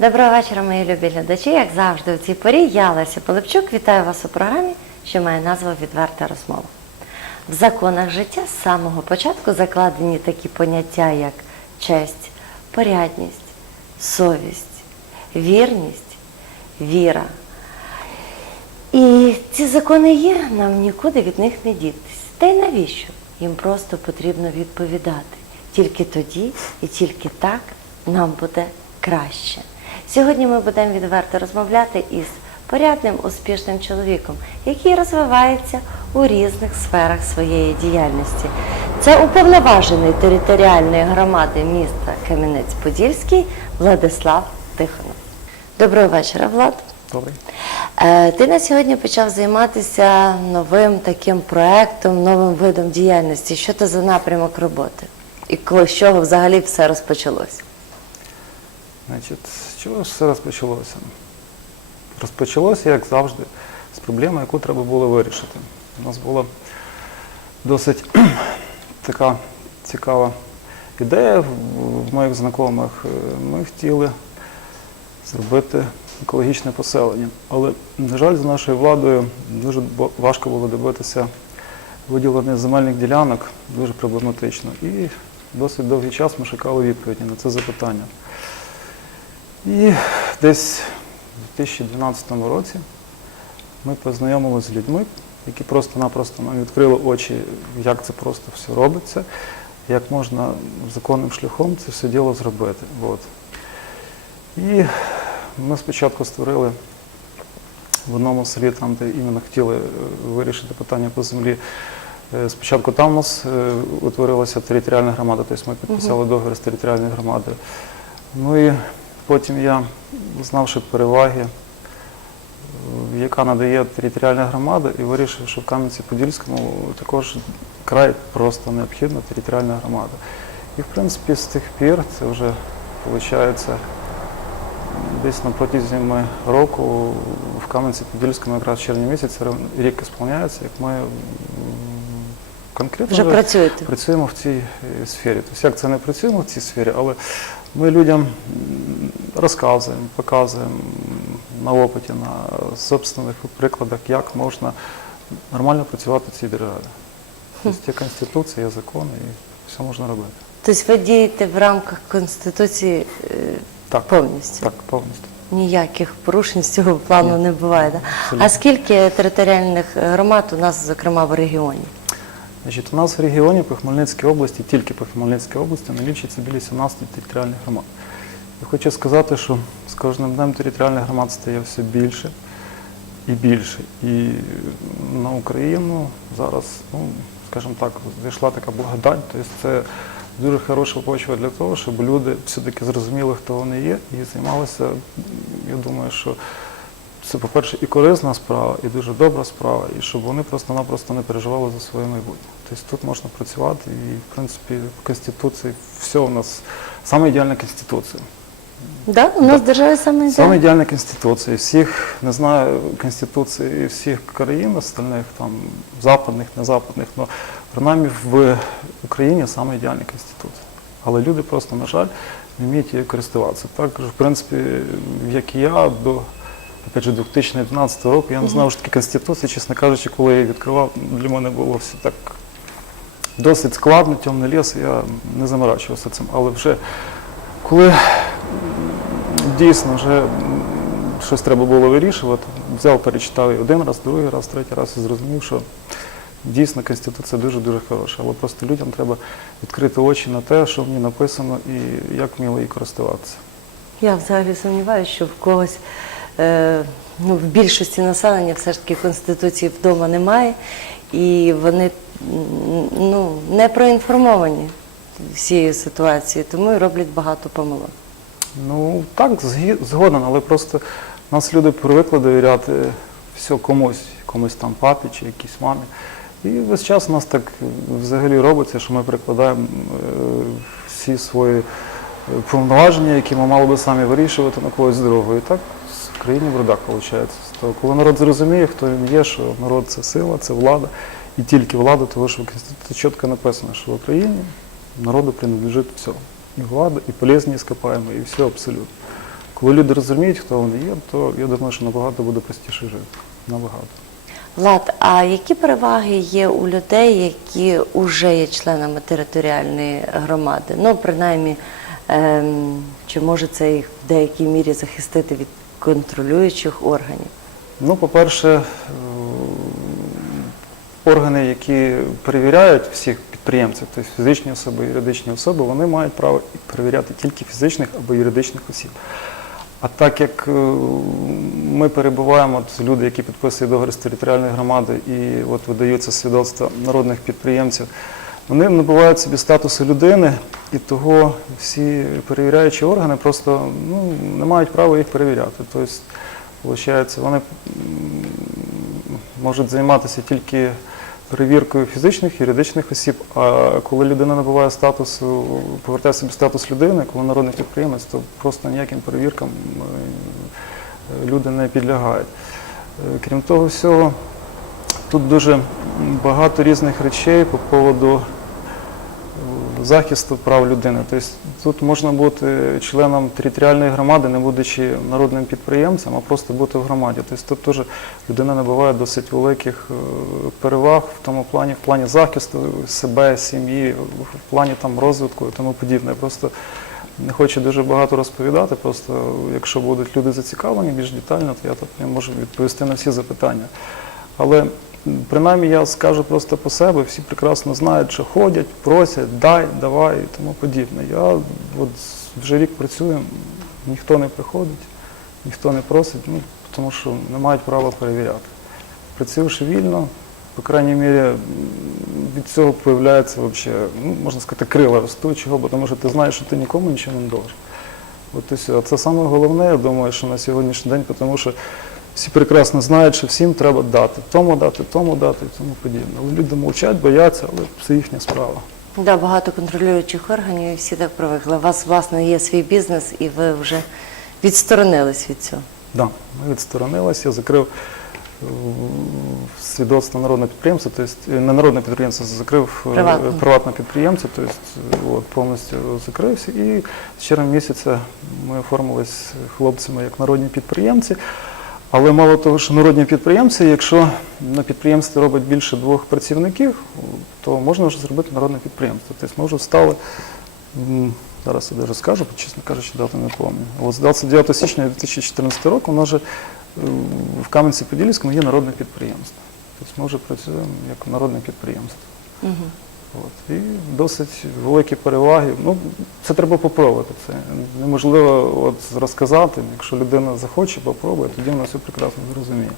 Доброго вечора, мої любі глядачі. Як завжди, у цій порі я Леся Пилипчук вітаю вас у програмі, що має назву Відверта розмова. В законах життя з самого початку закладені такі поняття, як честь, порядність, совість, вірність, віра. І ці закони є, нам нікуди від них не дітись. Та й навіщо? Їм просто потрібно відповідати. Тільки тоді і тільки так нам буде краще. Сьогодні ми будемо відверто розмовляти із порядним, успішним чоловіком, який розвивається у різних сферах своєї діяльності. Це уповноважений територіальної громади міста Кам'янець-Подільський Владислав Тихонов. Доброго вечора, Влад. Добрий. Е, Ти на сьогодні почав займатися новим таким проектом, новим видом діяльності. Що це за напрямок роботи? І коли з чого взагалі все розпочалось? Значить, чого ж все розпочалося? Розпочалося, як завжди, з проблеми, яку треба було вирішити. У нас була досить така цікава ідея в, в моїх знайомих. Е, Ми хотіли зробити екологічне поселення. Але, на жаль, з нашою владою дуже важко було добитися виділення земельних ділянок, дуже проблематично. І досить довгий час ми шукали відповіді на це запитання. І десь у 2012 році ми познайомилися з людьми, які просто-напросто нам відкрили очі, як це просто все робиться, як можна законним шляхом це все діло зробити. От. І ми спочатку створили в одному селі, там, де іменно хотіли е, вирішити питання по землі. Е, Спочатку там у нас е, утворилася територіальна громада, тобто ми підписали договір з територіальною громадою. Ну і потім я, знавши переваги, яка надає територіальна громада, і вирішив, що в Кам'янці-Подільському також край просто необхідна територіальна громада. І в принципі з тих пір це вже виходить десь на протязі року в Кам'янці-Подільському якраз в червні місяці рік ісполняється, як ми конкретно Вже працюєте? працюємо в цій сфері. Тобто як це не працюємо в цій сфері, але ми людям розказуємо, показуємо на опиті, на собственних прикладах, як можна нормально працювати в цій державі. Тобто є конституція, є закони і все можна робити. Тобто ви дієте в рамках Конституції е, Так, повністю? так, повністю. Ніяких порушень з цього плану Ні. не буває. Абсолютно. А скільки територіальних громад у нас, зокрема, в регіоні? Значить, у нас в регіоні по Хмельницькій області, тільки по Хмельницькій області, налічується біля 17 територіальних громад. І хочу сказати, що з кожним днем територіальних громад стає все більше і більше. І на Україну зараз, ну, скажімо так, зайшла така благодать, тобто це дуже хороша почва для того, щоб люди все-таки зрозуміли, хто вони є, і займалися, я думаю, що це, по-перше, і корисна справа, і дуже добра справа, і щоб вони просто-напросто не переживали за своє майбутнє. Тобто тут можна працювати, і, в принципі, в Конституції все у нас саме ідеальна Конституція. Да? У нас в державі саме Саме йде. ідеальна Конституція. Всіх, не знаю, Конституції всіх країн остальних, там, западних, незападних, але принаймні в Україні саме ідеальна Конституція. Але люди просто, на жаль, не вміють її користуватися. Так, в принципі, як і я до опять же, 2012 року, я не знав, що таке Конституція, чесно кажучи, коли я її відкривав, для мене було все так досить складно, темний ліс, я не заморачувався цим. Але вже коли дійсно вже щось треба було вирішувати, взяв, перечитав її один раз, другий раз, третій раз і зрозумів, що дійсно Конституція дуже-дуже хороша. Але просто людям треба відкрити очі на те, що в ній написано і як вміло її користуватися. Я взагалі сумніваюся, що в когось, е, ну, в більшості населення все ж таки Конституції вдома немає, і вони ну, не проінформовані всією ситуацією, тому і роблять багато помилок. Ну так, згоден, але просто нас люди привикли довіряти все комусь, комусь там папі чи якійсь мамі. І весь час у нас так взагалі робиться, що ми прикладаємо е, всі свої е, повноваження, які ми мали би самі вирішувати на когось другого. І так в країні бардак виходить. То коли народ зрозуміє, хто він є, що народ це сила, це влада, і тільки влада, тому що в Конституції чітко написано, що в Україні народу принадлежить все. І влада, і полезні іскопаємо, і все абсолютно. Коли люди розуміють, хто вони є, то я думаю, що набагато буде простіше жити. Набагато. Влад, а які переваги є у людей, які вже є членами територіальної громади? Ну, принаймні, ем, чи може це їх в деякій мірі захистити від контролюючих органів? Ну, по-перше, е, органи, які перевіряють всіх підприємців, тобто фізичні особи, юридичні особи, вони мають право перевіряти тільки фізичних або юридичних осіб. А так як е, ми перебуваємо, от люди, які підписують договір з територіальної громади і от видаються свідоцтва народних підприємців, вони набувають собі статусу людини, і того всі перевіряючі органи просто ну, не мають права їх перевіряти. Тобто, виходить, вони можуть займатися тільки перевіркою фізичних, юридичних осіб. А коли людина набуває статусу, повертає собі статус людини, коли народний підприємець, то просто ніяким перевіркам е, люди не підлягають. Е, Крім того всього, тут дуже багато різних речей по поводу захисту прав людини. Тобто тут можна бути членом територіальної громади, не будучи народним підприємцем, а просто бути в громаді. Тобто тут теж людина набуває досить великих е, переваг в тому плані, в плані захисту себе, сім'ї, в плані там розвитку і тому подібне. Просто не хочу дуже багато розповідати. Просто якщо будуть люди зацікавлені більш детально, то я я можу відповісти на всі запитання. Але принаймні я скажу просто по себе, всі прекрасно знають, що ходять, просять, дай, давай і тому подібне. Я от вже рік працюю, ніхто не приходить, ніхто не просить, ну, тому що не мають права перевіряти. Працюєш вільно, по крайній мірі, від цього появляється вообще, ну, можна сказати, крила ростучого, бо тому що ти знаєш, що ти нікому нічого не должен. От і все. Це саме головне, я думаю, що на сьогоднішній день, тому що всі прекрасно знають, що всім треба дати, тому дати, тому дати і тому подібне. Але люди мовчать, бояться, але це їхня справа. Да, багато контролюючих органів і всі так привикли. У вас, власне, є свій бізнес, і ви вже відсторонились від цього. Да, ми відсторонилися, я закрив е, свідоцтво народного підприємства, тобто не народне підприємство, закрив е, Приватне. приватне підприємство, тобто от, повністю закрився. І з червня місяця ми оформились хлопцями як народні підприємці. Але мало того, що народні підприємці, якщо на підприємстві робить більше двох працівників, то можна вже зробити народне підприємство. Тобто ми вже стали, зараз я даже скажу, чесно кажучи, дату не пам'ятаю. От з 29 січня 2014 року у нас же в Кам'янці-Подільському є народне підприємство. Тобто ми вже працюємо як народне підприємство. Угу. От. І досить великі переваги. Ну, це треба попробувати. Це неможливо от розказати. Якщо людина захоче, попробує, тоді вона все прекрасно зрозуміє.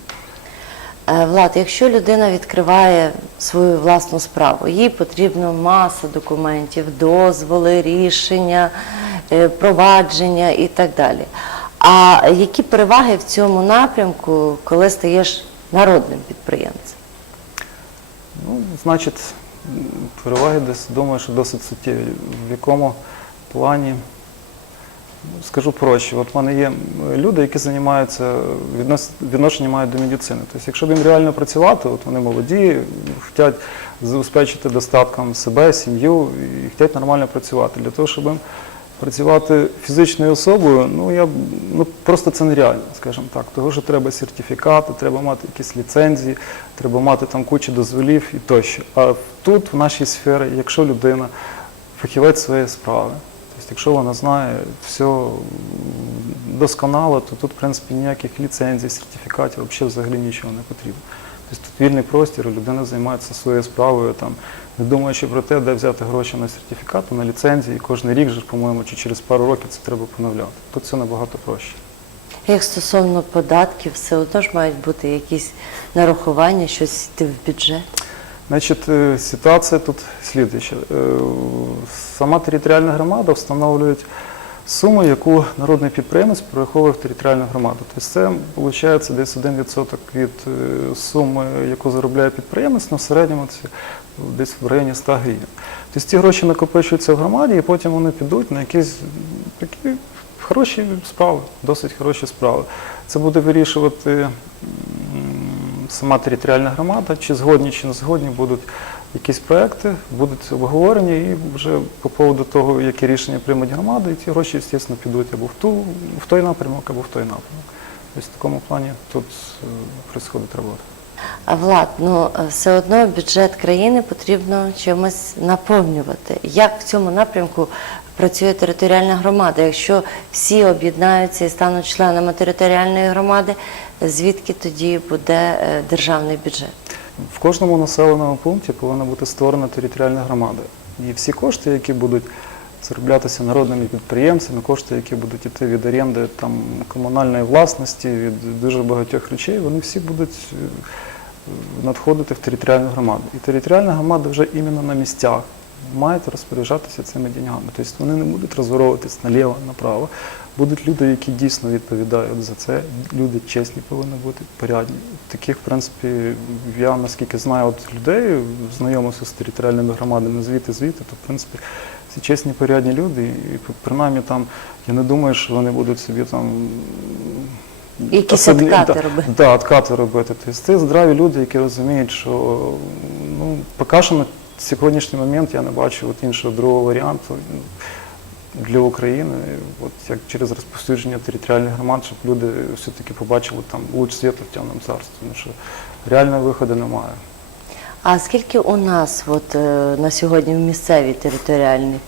Е, Влад, якщо людина відкриває свою власну справу, їй потрібна маса документів, дозволи, рішення, е, провадження і так далі. А які переваги в цьому напрямку, коли стаєш народним підприємцем? Ну, значить, переваги десь думаю, що досить суттєві. В якому плані, ну, скажу проще, от в мене є люди, які займаються, відношення мають до медицини. Тобто, якщо б їм реально працювати, от вони молоді, хочуть забезпечити достатком себе, сім'ю і хочуть нормально працювати. Для того, щоб їм працювати фізичною особою, ну я ну просто це нереально, скажімо так. Того, що треба сертифікати, треба мати якісь ліцензії, треба мати там кучу дозволів і тощо. А тут, в нашій сфері, якщо людина фахівець своєї справи, тобто, якщо вона знає все досконало, то тут, в принципі, ніяких ліцензій, сертифікатів взагалі нічого не потрібно. Тобто тут вільний простір, людина займається своєю справою, там, не думаючи про те, де взяти гроші на сертифікат, на ліцензії, кожен рік же, по-моєму, чи через пару років це треба поновляти. Тут це набагато проще. Як стосовно податків, все одно ж мають бути якісь нарахування, щось йти в бюджет. Значить, е, ситуація тут слідуюча. Е, Сама територіальна громада встановлює суму, яку народний підприємець прораховує в територіальну громаду. Тобто це виходить десь 1% від е, суми, яку заробляє підприємець, на в середньому це десь в районі 100 гривень. Тобто ці гроші накопичуються в громаді, і потім вони підуть на якісь такі хороші справи, досить хороші справи. Це буде вирішувати сама територіальна громада, чи згодні, чи не згодні будуть якісь проекти, будуть обговорені, і вже по поводу того, які рішення приймуть громади, і ці гроші, звісно, підуть або в, ту, в той напрямок, або в той напрямок. Тобто в такому плані тут відбувається робота. А Влад, ну е, все одно бюджет країни потрібно чимось наповнювати. Як в цьому напрямку працює територіальна громада? Якщо всі об'єднаються і стануть членами територіальної громади, звідки тоді буде е, державний бюджет? В кожному населеному пункті повинна бути створена територіальна громада. І всі кошти, які будуть зароблятися народними підприємцями, кошти, які будуть йти від оренди там, комунальної власності, від дуже багатьох речей, вони всі будуть е, надходити в територіальну громаду. І територіальна громада вже іменно на місцях має розпоряджатися цими деньгами. Тобто вони не будуть розворовуватись наліво, направо. Будуть люди, які дійсно відповідають за це. Люди чесні повинні бути, порядні. Таких, в принципі, я наскільки знаю от людей, знайомився з територіальними громадами звідти, звідти, то в принципі всі чесні, порядні люди, і принаймні там я не думаю, що вони будуть собі там Якісь откати да, робити. Да, откати робити. Тобто це здраві люди, які розуміють, що ну, поки що на сьогоднішній момент я не бачу от іншого другого варіанту для України, от як через розповсюдження територіальних громад, щоб люди все-таки побачили там луч світу в темному царстві. Тому що реального виходу немає. А скільки у нас от, е, на сьогодні в місцевій територіальній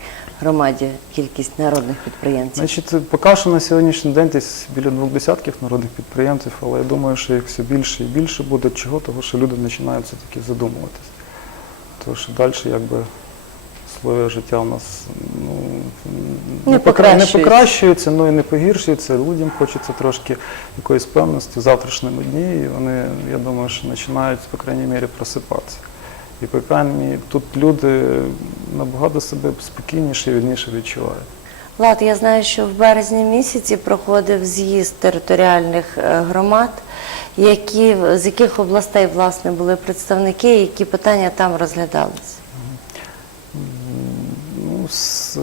громаді кількість народних підприємців? Значить, поки що на сьогоднішній день десь біля двох десятків народних підприємців, але я думаю, що їх все більше і більше буде. Чого? Того, що люди починають все-таки задумуватись. Тому що далі якби условия життя у нас ну, Не не покращуються, ну і не погіршуються. Людям хочеться трошки якоїсь певності в завтрашньому дні, і вони, я думаю, що починають, по крайній мірі, просипатися. І по крайній мірі, тут люди набагато себе спокійніше і вільніше відчувають. Влад, я знаю, що в березні місяці проходив з'їзд територіальних е, громад, які, з яких областей власне були представники, які питання там розглядалися. З е,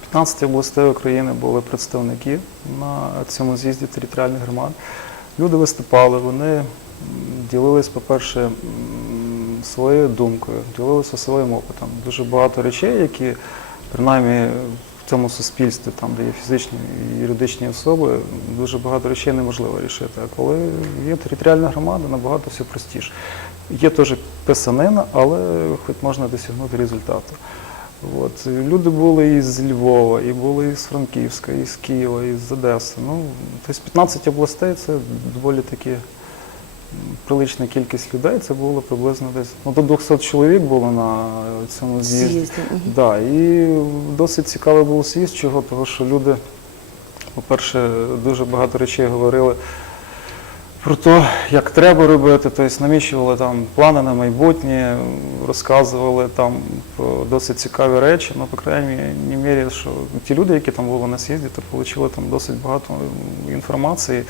15 областей України були представники на цьому з'їзді територіальних громад. Люди виступали, вони ділились, по-перше, своєю думкою, ділилися своїм опитом. Дуже багато речей, які принаймні в цьому суспільстві, там, де є фізичні і юридичні особи, дуже багато речей неможливо рішити. А коли є територіальна громада, набагато все простіше. Є теж писанина, але хоч можна досягнути результату. От. Люди були із Львова, і були із Франківська, і з Києва, і з Одеси. Ну, тобто 15 областей це доволі таки прилична кількість людей. Це було приблизно десь ну, до 200 чоловік було на цьому з'їзді. З'їзді. Да, і досить цікавий був з'їзд, чого, того що люди, по-перше, дуже багато речей говорили про те, як треба робити, тобто наміщували там плани на майбутнє, розказували там досить цікаві речі. Ну, по крайній мірі, що ті люди, які там були на з'їзді, то отримали там досить багато інформації.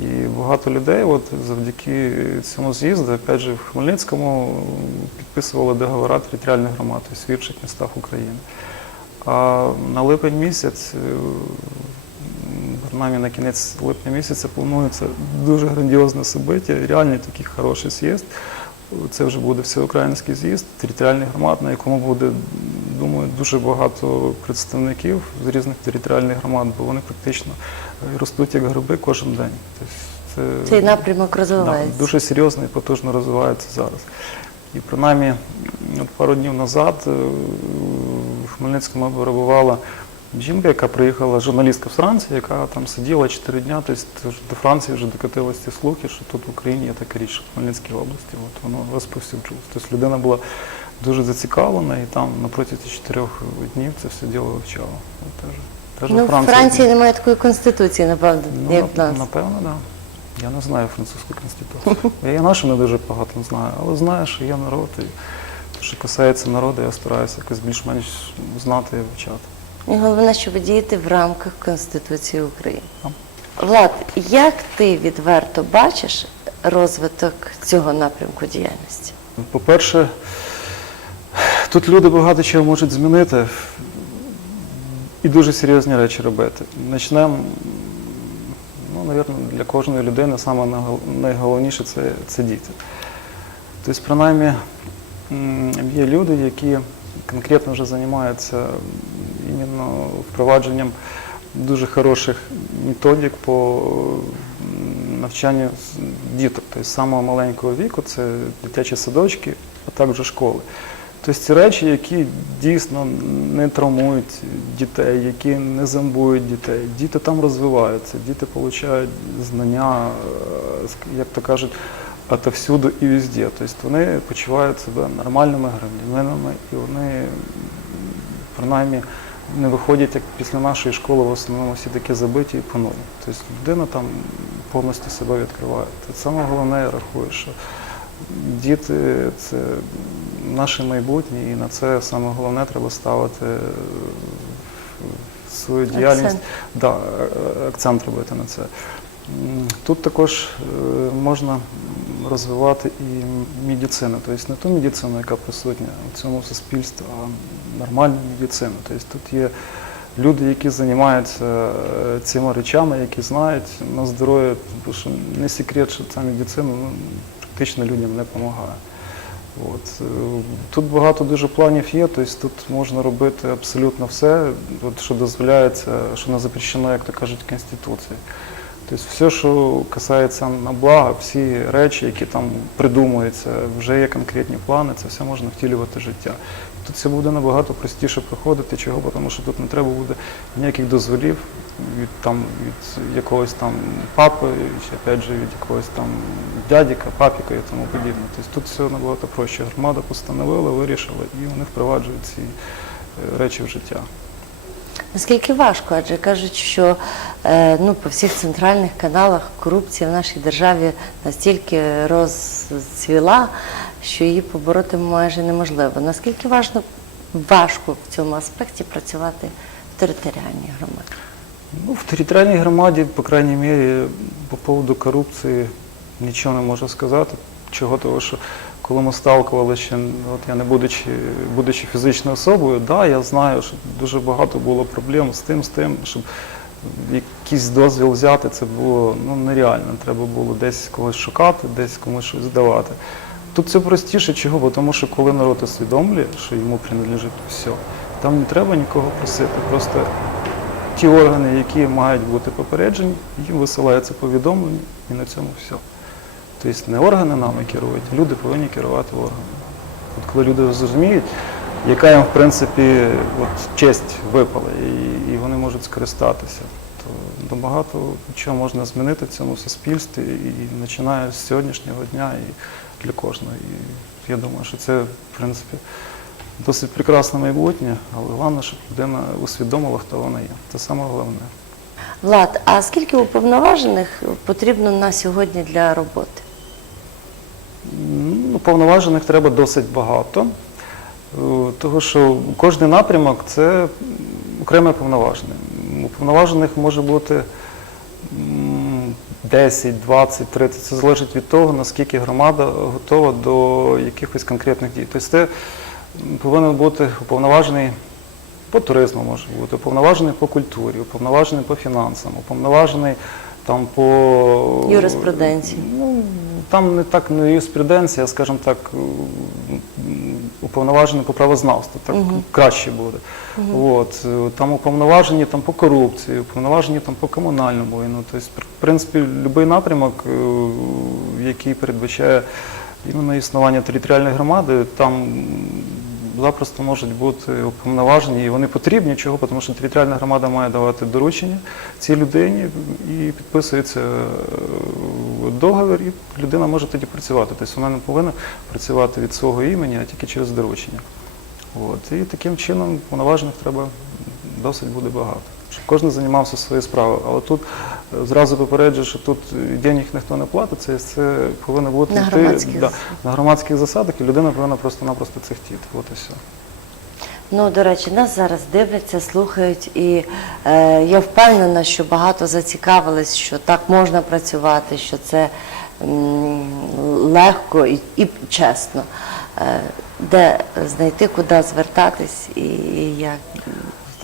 І багато людей, от завдяки цьому з'їзду, опять же, в Хмельницькому підписували договори територіальних громад, в інших містах України. А на липень місяць, принаймні на кінець липня місяця, планується дуже грандіозне собиття, реальний такий хороший з'їзд. Це вже буде всеукраїнський з'їзд територіальних громад, на якому буде, думаю, дуже багато представників з різних територіальних громад, бо вони практично е, ростуть як гриби кожен день. Тобто це, Цей напрямок Да, розвивається. дуже серйозно і потужно розвивається зараз. І принаймні от пару днів назад е, в Хмельницькому перебувала жінка, яка приїхала, журналістка з Франції, яка там сиділа 4 дня, тобто до Франції вже докотились ці слухи, що тут в Україні є така річ, в Хмельницькій області, от воно розповсюджувалося. Тобто людина була дуже зацікавлена і там протязі 4 днів це все діло вивчала. От теж- теж Ну, Франції- Франції немає такої конституції, напевно, Ну, як в нас. Напевно, так. Да. Я не знаю французьку конституцію. Я нашу не дуже багато знаю, але знаю, що є народ. І що касається народу, я стараюся якось більш-менш знати і вивчати. І головне, що ви дієте в рамках Конституції України. Влад, як ти відверто бачиш розвиток цього напрямку діяльності? По-перше, тут люди багато чого можуть змінити і дуже серйозні речі робити. Почнемо, ну, напевно, для кожної людини саме найголовніше це, це діти. Тобто, принаймні, є люди, які конкретно вже займаються іменно впровадженням дуже хороших методик по навчанню діток. Тобто з самого маленького віку це дитячі садочки, а також школи. Тобто ці речі, які дійсно не травмують дітей, які не зомбують дітей. Діти там розвиваються, діти отримують знання, е, як то кажуть, отовсюду і везде. Тобто вони почувають себе нормальними громадянами і вони принаймні не виходять, як після нашої школи, в основному всі такі забиті і понурі. Тобто людина там повністю себе відкриває. Це саме головне, я рахую, що діти це наше майбутнє, і на це саме головне треба ставити свою діяльність. Акцент. Да, акцент робити на це. Тут також е, можна розвивати і медицину, тобто не ту медицину, яка присутня в цьому суспільстві, а нормальну медицину. Тобто тут є люди, які займаються е, цими речами, які знають на здоров'я, тому що не секрет, що ця медицина ну, практично людям не допомагає. От. е, Тут багато дуже планів є, тобто тут можна робити абсолютно все, от, що дозволяється, що не запрещено, як то кажуть, Конституцією. Тобто все, що касається на благо, всі речі, які там придумуються, вже є конкретні плани, це все можна втілювати в життя. Тут це буде набагато простіше проходити. Чого? Тому що тут не треба буде ніяких дозволів від, там, від якогось там папи, чи опять же від якогось там дядіка, папіка і тому подібне. Тобто тут все набагато проще. Громада постановила, вирішила і вони впроваджують ці е, речі в життя. Наскільки важко, адже кажуть, що е, ну, по всіх центральних каналах корупція в нашій державі настільки розцвіла, що її побороти майже неможливо. Наскільки важно, важко в цьому аспекті працювати в територіальній громаді? Ну, в територіальній громаді, по крайній мірі, по поводу корупції нічого не можу сказати. Чого того, що коли ми сталкувалися, ще, от я не будучи, будучи фізичною особою, да, я знаю, що дуже багато було проблем з тим, з тим, щоб якийсь дозвіл взяти, це було ну, нереально. Треба було десь когось шукати, десь комусь щось здавати. Тут це простіше, чого? Бо тому що коли народ усвідомлює, що йому принадлежить все, там не треба нікого просити. Просто ті органи, які мають бути попереджені, їм висилається повідомлення і на цьому все. Тобто не органи нами керують, люди повинні керувати органами. От коли люди зрозуміють, яка їм, в принципі, от, честь випала, і, і вони можуть скористатися, то багато чого можна змінити в цьому суспільстві, і починає з сьогоднішнього дня і для кожного. І я думаю, що це, в принципі, досить прекрасне майбутнє, але головне, щоб людина усвідомила, хто вона є. Це саме головне. Влад, а скільки уповноважених потрібно на сьогодні для роботи? Ну, Повноважених треба досить багато, е, тому що кожен напрямок це окреме повноважене. Уповноважених може бути 10, 20, 30. Це залежить від того, наскільки громада готова до якихось конкретних дій. Тобто це повинен бути уповноважений по туризму може бути, уповноважений по культурі, уповноважений по фінансам, уповноважений там по Юриспруденції. Ну, там не так не юриспруденція, а, скажімо так, м, по правознавству, так краще буде. От, е, там уповноважені там, по корупції, уповноважені там, по комунальному майну. Тобто, в принципі, будь-який напрямок, е, який передбачає іменно існування територіальної громади, там запросто можуть бути уповноважені, і вони потрібні. Чого? Тому що територіальна громада має давати доручення цій людині і підписується е, договір, і людина може тоді працювати. Тобто вона не повинна працювати від свого імені, а тільки через доручення. От. І таким чином повноважених треба досить буде багато. Щоб кожен займався своєю справою. Але тут е, зразу попереджую, що тут денег ніхто не платить, це, це повинно бути На громадських да, на громадських засадах, і людина повинна просто-напросто це хотіти. От і все. Ну, до речі, нас зараз дивляться, слухають, і е, я впевнена, що багато зацікавились, що так можна працювати, що це м, легко і, і чесно. Е, де знайти, куди звертатись і, і як.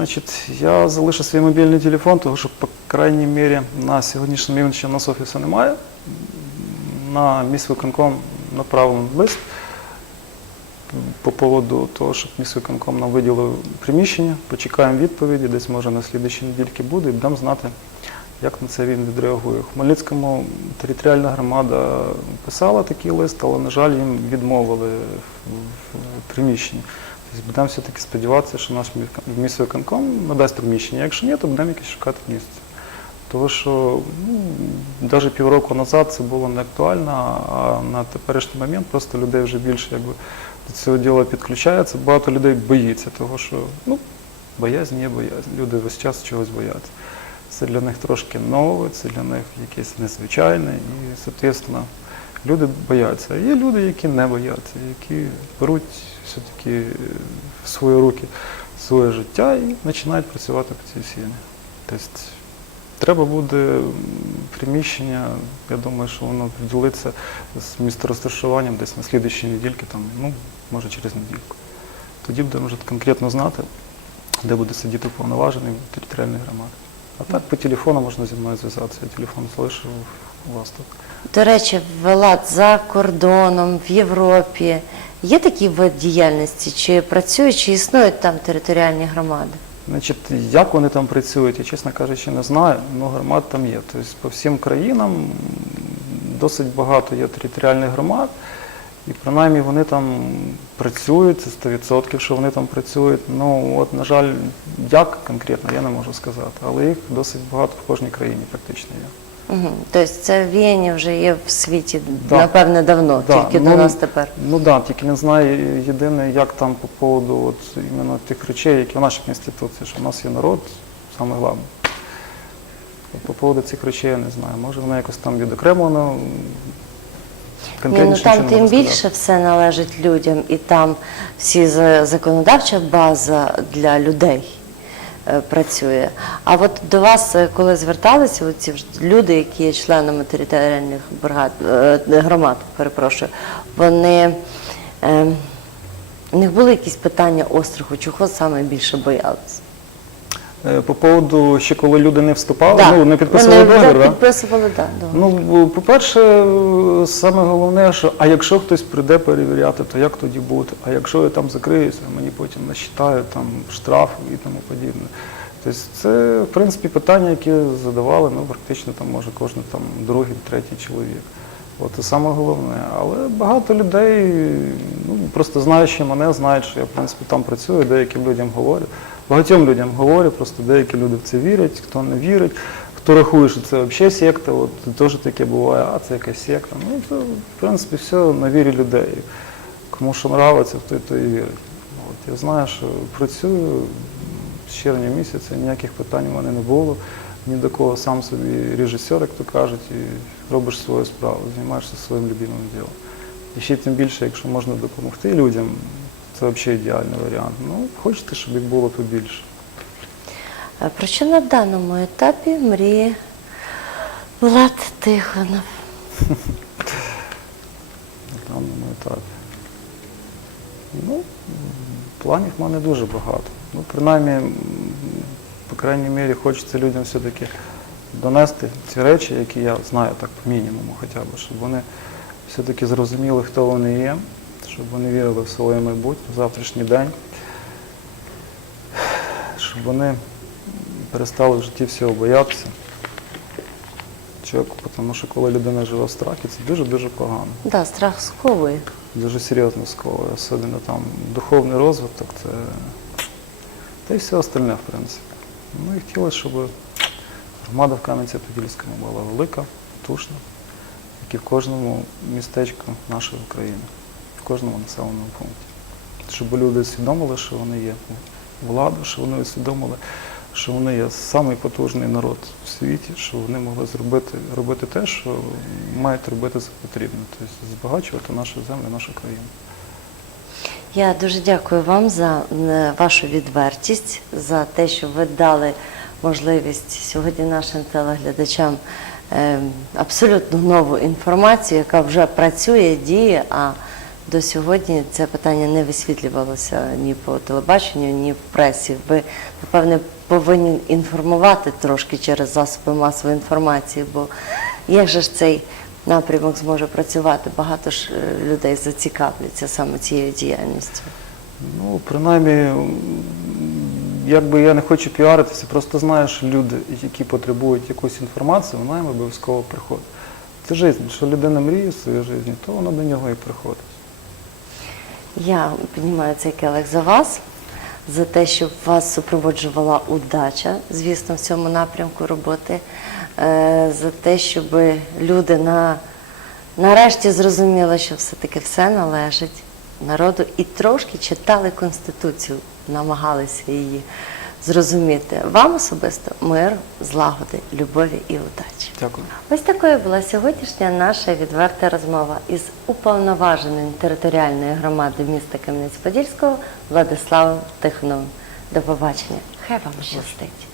Значить, я залишу свій мобільний телефон, тому що, по крайній мірі, на сьогоднішній момент ще в нас офісу немає. На міськвиконком направлений лист по поводу того, щоб міськвиконком нам виділив приміщення. Почекаємо відповіді, десь може на слідчій недільки буде, і будемо знати, як на це він відреагує. Хмельницькому територіальна громада писала такий лист, але, на жаль, їм відмовили в приміщенні. Тобто будемо все-таки сподіватися, що наш міськвиконком надасть приміщення. Якщо ні, то будемо якесь шукати місце. Тому що ну, навіть півроку назад це було не актуально, а на теперішній момент просто людей вже більше якби, до цього діла підключається. Багато людей боїться, того що ну, боязнь є боязнь. Люди весь час чогось бояться. Це для них трошки нове, це для них якесь незвичайне і, соответственно, люди бояться. Є люди, які не бояться, які беруть все-таки в свої руки своє життя і починають працювати по цій схемі. Тобто, Треба буде приміщення, я думаю, що воно приділиться з місторозташуванням десь на слідчій недільки, там, ну, може через недільку. Тоді будемо вже конкретно знати, де буде сидіти повноважений територіальної громади. А так по телефону можна зі мною зв'язатися. Я телефон залишив у вас тут. До речі, Велат за кордоном, в Європі. Є такий вид діяльності? Чи працюють, чи існують там територіальні громади? Значить, як вони там працюють, я, чесно кажучи, не знаю, але громад там є. Тобто по всім країнам досить багато є територіальних громад, і принаймні вони там працюють, це 100%, що вони там працюють. Ну, от, на жаль, як конкретно, я не можу сказати, але їх досить багато в кожній країні практично є. Угу. Тобто це віяння вже є в світі, Да. напевне, давно, Да, тільки ну, до нас тепер. Ну так, да, тільки не знаю єдине, як там по поводу от, іменно тих речей, які в нашій конституції, що в нас є народ, саме головне. По поводу цих речей я не знаю. Може воно якось там відокремлено. Ні, ну там тим більше все належить людям, і там всі законодавча база для людей працює. А от до вас, е, коли зверталися, ці люди, які є членами територіальних е, громад, перепрошую, вони е, у них були якісь питання остраху, чого саме більше боялися? Е, По поводу, ще коли люди не вступали, Да. ну не підписували Вони договір, да? підписували, да, договір. Ну, по-перше, саме головне, що а якщо хтось прийде перевіряти, то як тоді бути? А якщо я там закриюся, мені потім насчитають там штраф і тому подібне. Тобто це, в принципі, питання, які задавали, ну, практично там може кожен там другий, третій чоловік. От це саме головне. Але багато людей, ну, просто знаючи мене, знають, що я, в принципі, там працюю, деяким людям говорю. Багатьом людям говорю, просто деякі люди в це вірять, хто не вірить, хто рахує, що це взагалі секта, от теж таке буває, а це якась секта. Ну, це, в принципі, все на вірі людей. Кому що нравиться, той то і вірить. От, я знаю, що працюю з червня місяця, ніяких питань у мене не було. Ні до кого сам собі режисер, як то кажуть, і робиш свою справу, займаєшся своїм любимим ділом. І ще тим більше, якщо можна допомогти людям, це взагалі ідеальний варіант. Ну, хочете, щоб їх було побільше. А Про що на даному етапі мріє Влад Тихонов? на даному етапі. Ну, планів в мене дуже багато. Ну, принаймні, по крайній мірі, хочеться людям все-таки донести ці речі, які я знаю так по мінімуму хоча б, щоб вони все-таки зрозуміли, хто вони є, щоб вони вірили в своє майбутнє, в завтрашній день, щоб вони перестали в житті всього боятися. Тому що коли людина живе в страхі, це дуже-дуже погано. Да, страх сковує. Дуже серйозно сковує, особливо там духовний розвиток, це та й все остальне, в принципі. Ну і хотілося, щоб громада в Кам'янці-Подільському була велика, тушна, як і в кожному містечку нашої України, в кожному населеному пункті. Щоб люди усвідомили, що вони є влада, що вони усвідомили, що вони є самий потужний народ в світі, що вони могли зробити робити те, що мають робити за потрібно, тобто збагачувати нашу землю, нашу країну. Я дуже дякую вам за вашу відвертість, за те, що ви дали можливість сьогодні нашим телеглядачам е, абсолютно нову інформацію, яка вже працює, діє. А до сьогодні це питання не висвітлювалося ні по телебаченню, ні в пресі. Ви, напевне, повинні інформувати трошки через засоби масової інформації, бо як же ж цей напрямок зможе працювати? Багато ж е, людей зацікавляться саме цією діяльністю. Ну, принаймні, якби я не хочу піаритися, просто знаєш, люди, які потребують якусь інформацію, вона їм обов'язково приходить. Це життя, що людина мріє в своїй житті, то вона до нього і приходить. Я піднімаю цей келих за вас, за те, щоб вас супроводжувала удача, звісно, в цьому напрямку роботи, е, за те, щоб люди на, нарешті зрозуміли, що все-таки все належить народу і трошки читали Конституцію, намагалися її зрозуміти. Вам особисто мир, злагоди, любові і удачі. Дякую. Ось такою була сьогоднішня наша відверта розмова із уповноваженим територіальної громади міста Кам'янець-Подільського Владиславом Тихоновим. До побачення. Хай вам щастить.